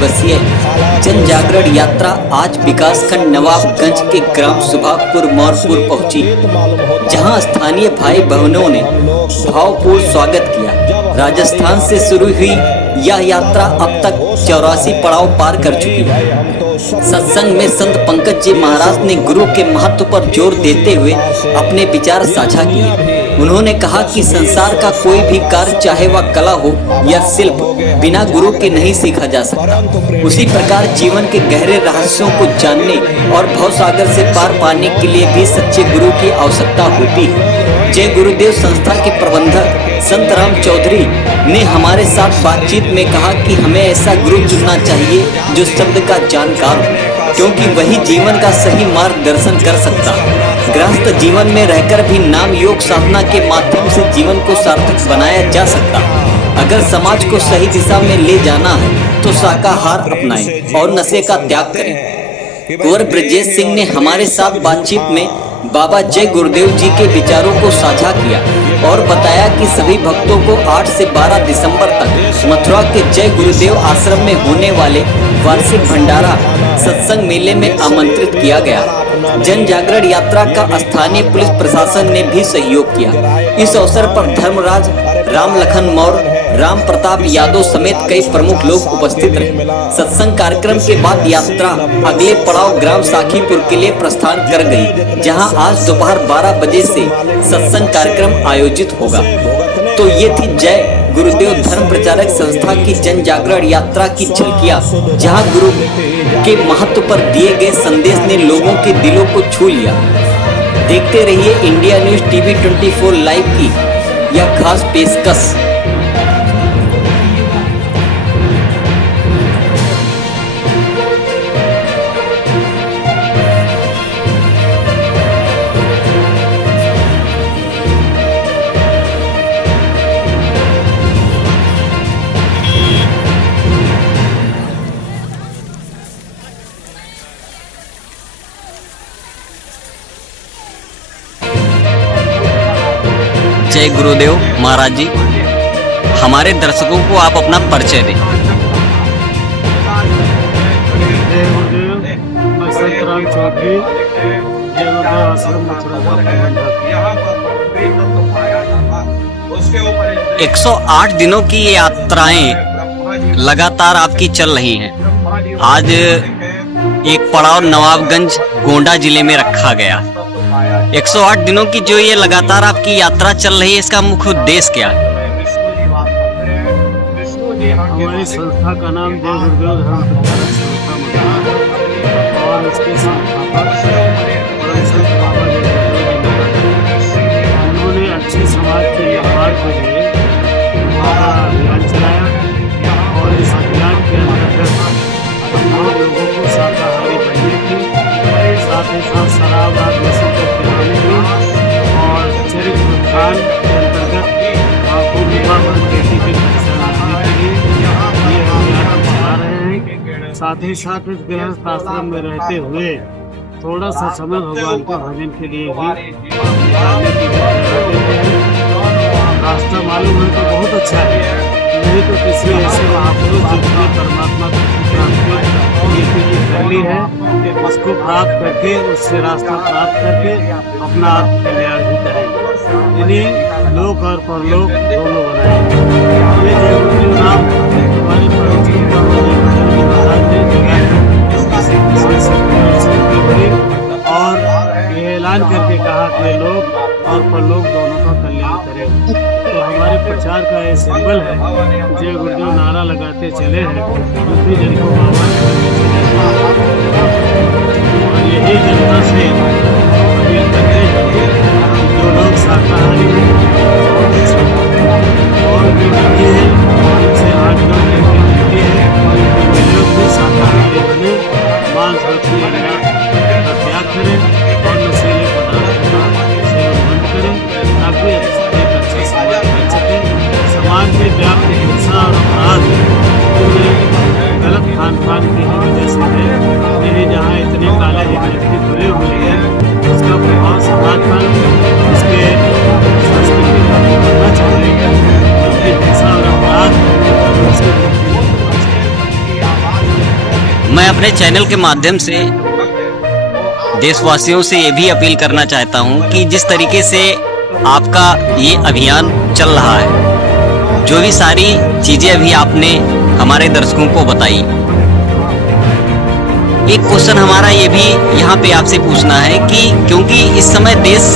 दिवसीय जन जागरण यात्रा आज विकासखंड नवाबगंज के ग्राम सुभागपुर मौरपुर पहुंची, जहां स्थानीय भाई बहनों ने भावपूर्ण स्वागत किया। राजस्थान से शुरू हुई यह यात्रा अब तक 84 पड़ाव पार कर चुकी है। सत्संग में संत पंकज जी महाराज ने गुरु के महत्व पर जोर देते हुए अपने विचार साझा किए। उन्होंने कहा कि संसार का कोई भी कार्य, चाहे वह कला हो या शिल्प, बिना गुरु के नहीं सीखा जा सकता। उसी प्रकार जीवन के गहरे रहस्यों को जानने और भवसागर से पार पाने के लिए भी सच्चे गुरु की आवश्यकता होती है। जय गुरुदेव संस्था के प्रबंधक संत राम चौधरी ने हमारे साथ बातचीत में कहा कि हमें ऐसा गुरु चुनना चाहिए जो शब्द का जानकार हो, क्योंकि वही जीवन का सही मार्गदर्शन कर सकता है। गृहस्थ जीवन में रहकर भी नाम योग साधना के माध्यम से जीवन को सार्थक बनाया जा सकता है। अगर समाज को सही दिशा में ले जाना है तो शाकाहार अपनाएं और नशे का त्याग करें। कुंवर ब्रजेश सिंह ने हमारे साथ बातचीत में बाबा जय गुरुदेव जी के विचारों को साझा किया और बताया कि सभी भक्तों को 8 से 12 दिसंबर तक मथुरा के जय गुरुदेव आश्रम में होने वाले वार्षिक भंडारा सत्संग मेले में आमंत्रित किया गया। जन जागरण यात्रा का स्थानीय पुलिस प्रशासन ने भी सहयोग किया। इस अवसर पर धर्मराज, राम लखन मौर्य, राम प्रताप यादव समेत कई प्रमुख लोग उपस्थित रहे। सत्संग कार्यक्रम के बाद यात्रा अगले पड़ाव ग्राम साखीपुर के लिए प्रस्थान कर गई, जहां आज दोपहर 12 बजे से सत्संग कार्यक्रम आयोजित होगा। तो ये थी जय गुरुदेव धर्म प्रचारक संस्था की जन जागरण यात्रा की झलकियां, जहां गुरु के महत्व पर दिए गए संदेश ने लोगों के दिलों को छू लिया। देखते रहिए इंडिया न्यूज टीवी 24 लाइव की यह खास पेशकश। जय गुरुदेव महाराज जी, हमारे दर्शकों को आप अपना परिचय दें। जय गुरुदेव, मैं संत राम चौधरी, जय गुरुदेव आश्रम मथुरा का प्रबंधक। 108 दिनों की ये यात्राएं लगातार आपकी चल रही हैं। आज एक पड़ाव नवाबगंज गोंडा जिले में रखा गया। 108 दिनों की जो ये लगातार आपकी यात्रा चल रही है, इसका मुख्य उद्देश्य क्या है? हमारी संस्था का नाम जय गुरुदेव धर्म प्रचारक संस्था मथुरा है और इसके संस्थापक परम संत बाबा जय गुरुदेव जी महाराज, उन्होंने अच्छे समाज के निर्माण के लिए हमारा अभियान चलाया और इस अभियान के अंतर्गत हम लोगों को शाकाहारी बनने की, साथ ही साथ शराब नशे को पिलाने की और चरित्र उत्थान के अंतर्गत आपको विवाह बेटी की शिक्षा लाने के लिए ये अभियान हम चला रहे हैं। साथ ही साथ इस गृहस्थ आश्रम में रहते हुए थोड़ा सा समय भगवान के भजन के लिए भी निकालने की देते हैं। रास्ता मालूम है तो बहुत अच्छा है, नहीं तो किसी ऐसे महापुरुष जिसने परमात्मा की प्राप्ति कर ली है, उसको प्राप्त करके, उससे रास्ता प्राप्त करके अपना आत्म कल्याण भी करें। इन्हें लोक और परलोक दोनों बनाएंगे। ये जय गुरुदेव नाम हमारे परम संत बाबा जय गुरुदेव जी महाराज ने और ये ऐलान करके कहा कि लोक और परलोक दोनों का कल्याण करें। तो हमारे प्रचार का ये सिंबल है, जय गुरुदेव नारा लगाते चले हैं, बुद्धि जन को बाबा और यही जनता से अपील करते हैं जो लोग शाकाहारी हैं और जो नहीं है उनसे हाथ जोड़ने की विनती है कि वे लोग भी शाकाहारी बने, मांस मछली अंडा का त्याग करें और नशीले पदार्थों का सेवन बंद करें, ताकि एक अच्छा समाज बन सके। समाज में व्याप्त हिंसा और अपराध गलत खान पान की वजह से है। यही जहाँ इतने काले व्यक्ति खुले हुए हैं, उसका प्रभाव समाज पर, उसके संस्कृति पर पड़ना चाहिए, बल्कि हिंसा और अपराध उसके मैं अपने चैनल के माध्यम से देशवासियों से ये भी अपील करना चाहता हूँ कि जिस तरीके से आपका ये अभियान चल रहा है, जो भी सारी चीज़ें अभी आपने हमारे दर्शकों को बताई, एक क्वेश्चन हमारा ये भी यहाँ पे आपसे पूछना है कि क्योंकि इस समय देश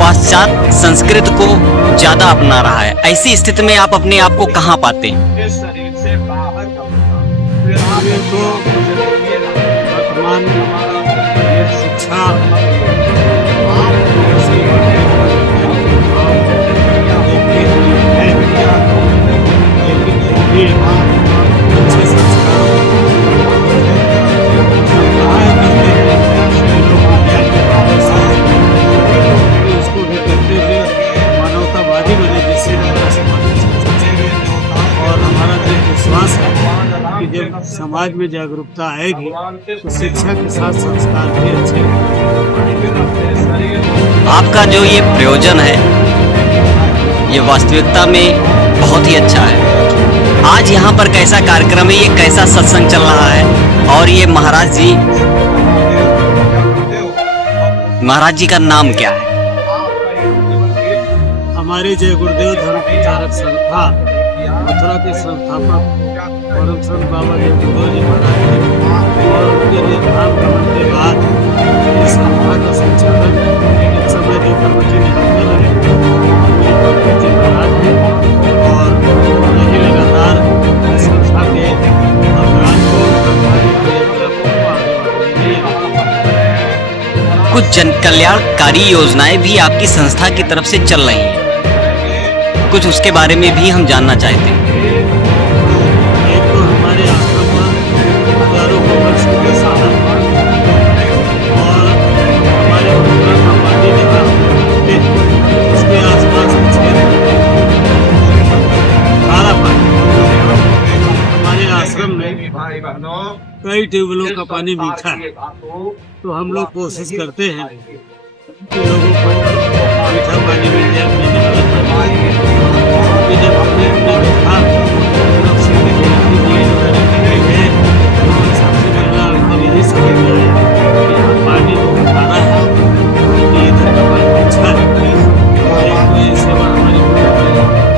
पाश्चात्य संस्कृति को ज़्यादा अपना रहा है, ऐसी स्थिति में आप अपने आप को कहाँ पाते हैं? ये तो वर्तमान ये शिक्षा ऐसी देखी हुई है, लेकिन वो भी अच्छे संस्कारों उसको भी करते हुए मानवतावादी बने, जिससे हमारा समाज और हमारा जो विश्वास है कि जब समाज में जागरूकता आएगी तो शिक्षा के साथ संस्कार भी अच्छे होंगे। आपका जो ये प्रयोजन है ये वास्तविकता में बहुत ही अच्छा है। आज यहाँ पर कैसा कार्यक्रम है, ये कैसा सत्संग चल रहा है, और ये महाराज जी का नाम क्या है? हमारे जय गुरुदेव धर्म प्रचारक संस्था मथुरा के संस्थापक परम संत बाबा जय गुरुदेव जी महाराज और उनके निर्धान करने के बाद इस संस्था का संचालन इस समय जो कमेटी ने कर रहे हैं जी महाराज हैं, और यही लगातार इस संस्था के अभियान को कुछ जन कल्याणकारी योजनाएं भी आपकी संस्था की तरफ से चल रही हैं, कुछ उसके बारे में भी हम जानना चाहते हैं। एक तो हमारे आश्रम में हजारों गोबर से गौशाला और हमारे मथुरा का पानी जहाँ उसके आसपास क्षेत्र खारा पानी, हमारे आश्रम में कई ट्यूबवेलों का पानी मीठा है, तो हम लोग कोशिश करते हैं कि लोगों को मीठा पानी मिल जाए, पीने वाला पानी। क्योंकि जब हमने देखा सबसे पहला हम यही समझ में आया कि यहाँ पानी बहुत खारा है, कि इधर का पानी अच्छा है, तो एक सेवा हमारी होती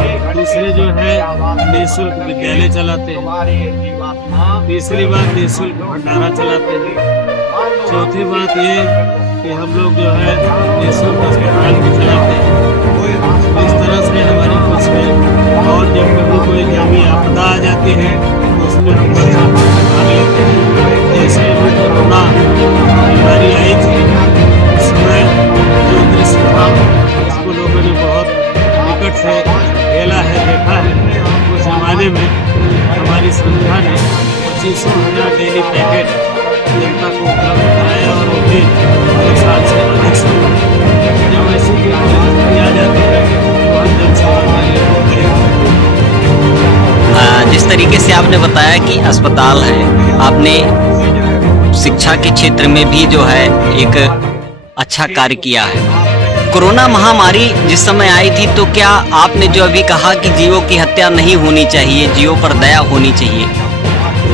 है। दूसरे जो है निःशुल्क विद्यालय चलाते हैं, तीसरी बात निःशुल्क भंडारा चलाते हैं, चौथी बात ये कि हम लोग जो है निःशुल्क अस्पताल भी चलाते हैं। इस तरह से हमारी कुछ है, और जब कभी कोई जंगी आपदा आ जाती है तो उसमें हम भाग लेते हैं। जैसे अभी कोरोना बीमारी आई थी, उस समय जो दृश्य था उसको लोगों ने बहुत निकट से खेला है, देखा है। उस जमाने में हमारी संस्था ने 25,000 डेली पैकेट जनता को उपलब्ध कराया, और वो भी 1 साल से अधिक समय। जब ऐसी परिस्थिति आ जाती है तो हम जनसेवा के लिए जिस तरीके से आपने बताया कि अस्पताल है, आपने शिक्षा के क्षेत्र में भी जो है एक अच्छा कार्य किया है। कोरोना महामारी जिस समय आई थी, तो क्या आपने जो अभी कहा कि जीवों की हत्या नहीं होनी चाहिए, जीवों पर दया होनी चाहिए,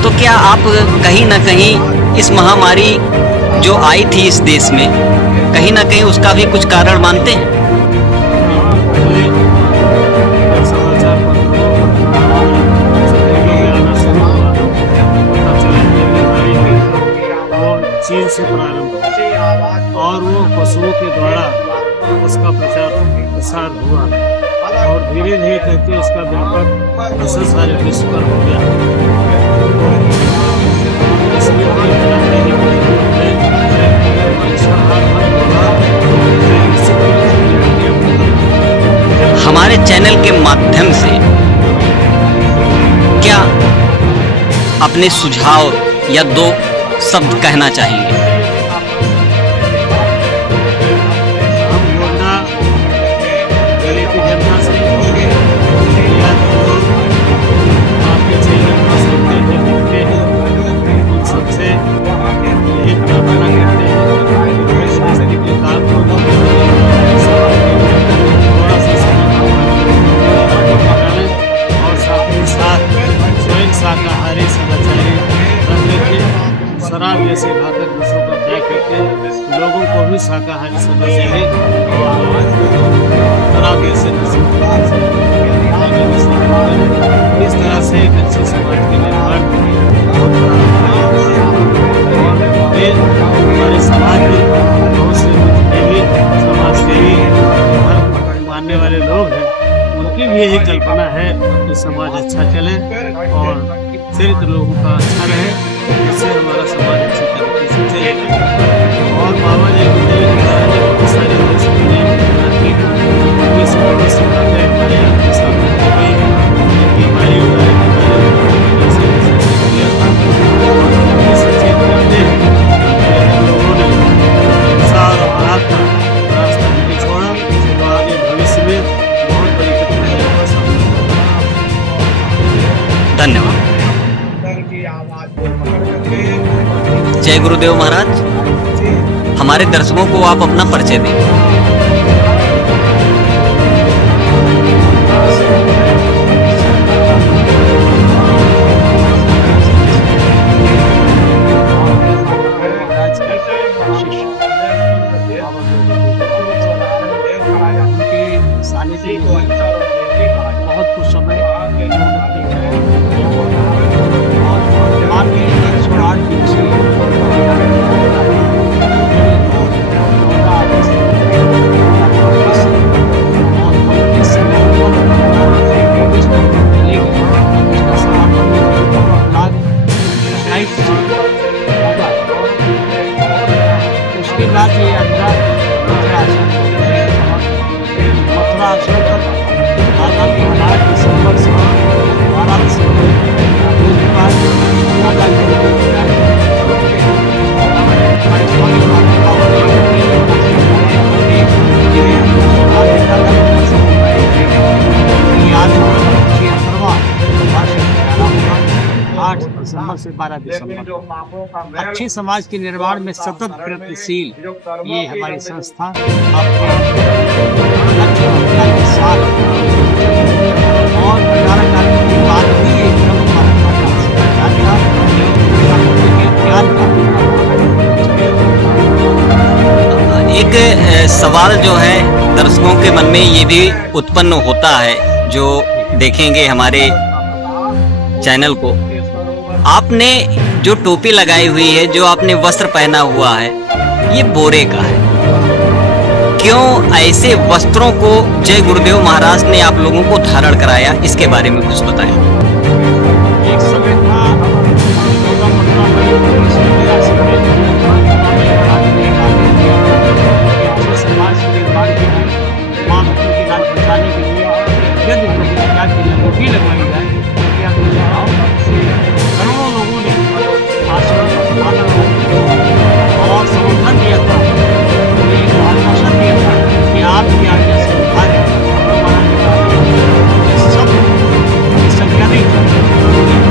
तो क्या आप कहीं ना कहीं इस महामारी जो आई थी इस देश में, कहीं ना कहीं उसका भी कुछ कारण मानते हैं? चीन से प्रारंभ और वो पशुओं के द्वारा उसका प्रसार हुआ, और धीरे धीरे करके उसका व्यापक असर सारे विश्व पर हो गया। हमारे चैनल के माध्यम से क्या अपने सुझाव या 2 शब्द कहना चाहेंगे? हम गोंडा जिले की जनता से या तो आपके चैनल को सुनते हैं, देखते हैं, उन सबसे यही प्रार्थना करते हैं कि स्वास्थ्य के काम को थोड़ा सा और साथ ही साथ स्वयं शाकाहारी से बचाए, शराब जैसे घातक नशों का त्याग करके लोगों को भी शाकाहारी समझ जाए और शराब जैसे नशों इस तरह से एक अच्छे समाज के निर्माण बहुत बड़ा और ये हमारे समाज में बहुत से देवी समाज सेवी धर्म मानने वाले लोग हैं, उनकी भी यही कल्पना है कि समाज अच्छा चले और चरित्र लोगों का अच्छा रहे, जिससे हमारा समाज अच्छी तरीके से चलेगा। और बाबा जी बहुत सारे बीमारी सचेत करते हैं लोगों ने इंसान और आत्मा रास्ता नहीं छोड़ा, तो आगे भविष्य में बहुत बड़ी कठिनाइयों का सामना करना। धन्यवाद। जय गुरुदेव महाराज। हमारे दर्शकों को आप अपना परिचय दें। बहुत कुछ समय उसके बाद ये यात्रा मथुरा आगामी 8 दिसंबर से वाराणसी उसके बाद दिसंबर से 12 दिसंबर अच्छे समाज के निर्माण में सतत प्रयत्नशील ये हमारी संस्था अपने लक्ष्य के साथ और 18 साल के बाद भी एक सवाल जो है दर्शकों के मन में ये भी उत्पन्न होता है, जो देखेंगे हमारे चैनल को, आपने जो टोपी लगाई हुई है, जो आपने वस्त्र पहना हुआ है, ये बोरे का है। क्यों ऐसे वस्त्रों को जय गुरुदेव महाराज ने आप लोगों को धारण कराया, इसके बारे में कुछ बताएं। एक समय था समाज के निर्माण के लिए, माँ बच्चों के लाल बचाने के लिए यदि टोपी लगवाई जाए तो क्या करोड़ों लोगों ने आश्रम और समर्थन दिया था, आश्वासन दिया था कि आपकी आज्ञा से उद्धार सब की संख्या नहीं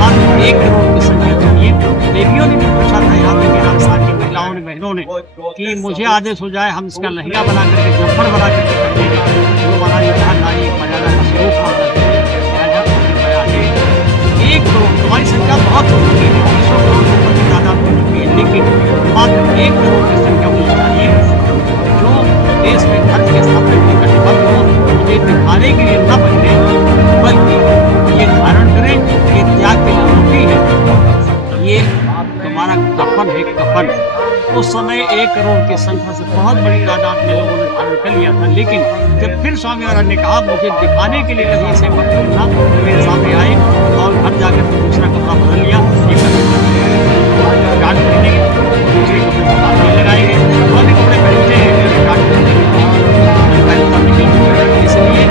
मात्र 1 करोड़ की संख्या चाहिए। देवियों ने भी पूछा था यहाँ पे राजस्थान की महिलाओं ने, बहनों ने, कि मुझे आदेश हो जाए हम इसका लहंगा बना करके, जब्बर बना करके पहनेंगे, जो बना यहाँ नारी मर्यादा का स्वरूप माना एक करोड़। हमारी संख्या बहुत हो चुकी है, 200 करोड़ से ज़्यादा हो चुकी है, लेकिन मात्र 1 करोड़ की संख्या होनी चाहिए जो देश में धर्म के स्थापना के लिए कटिबद्ध हो, मुझे दिखाने के लिए न बने बल्कि ये धारण करें कि त्याग की अनुभूति है, ये तुम्हारा कफन है, कफन। उस समय 1 करोड़ की संख्या से बहुत बड़ी तादाद में लोगों ने धारण कर लिया था, लेकिन जब फिर स्वामी महाराज ने कहा मुझे दिखाने के लिए कहीं से मत करना, मेरे सामने आए और घर जाकर दूसरा कपड़ा बदल लिया, काट पहनेंगे, दूसरे कपड़े नहीं लगाएंगे, पुराने कपड़े पहनते हैं, काट पहनेंगे, इसलिए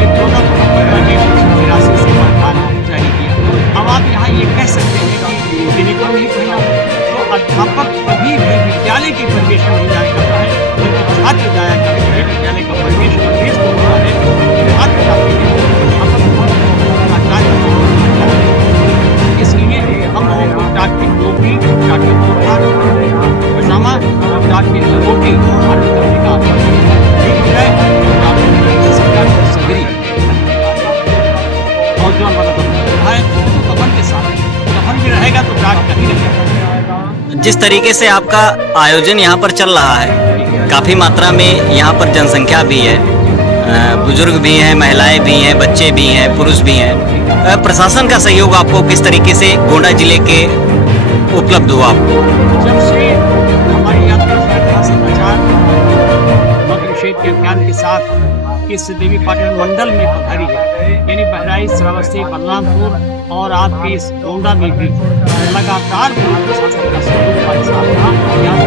ये 1483 से बरखान जारी किया। अब आप यहाँ ये कह सकते हैं कि यूनिफॉर्म नहीं पहना तो अध्यापक कभी भी विद्यालय की प्रवेश नहीं जाया करता है, तो छात्र जाया करते हैं। विद्यालय का प्रवेश होता है, छात्र जाते हैं, इसलिए हम लोगों को टाट की टोपी, टाट की कुर्ता, पजामा, टाट की लंगोटी धारण करने का सगरी और जो हमारा है तो कफन के साथ, कफन भी रहेगा तो टाट कहीं रहेगा। जिस तरीके से आपका आयोजन यहाँ पर चल रहा है, काफ़ी मात्रा में यहाँ पर जनसंख्या भी है, बुजुर्ग भी हैं, महिलाएं भी हैं, बच्चे भी हैं, पुरुष भी हैं। प्रशासन का सहयोग आपको किस तरीके से गोंडा जिले के उपलब्ध हुआ आपको? जब से हमारी यात्रा श्रद्धा समाचार मध्य निषेध के अभियान के साथ इस देवी पाटन मंडल में पधारी है, यानी बहराइच, श्रावस्ती, बलरामपुर और आपके इस गोंडा में भी लगातार प्रशासन का सहयोग हमारे साथ था। यहाँ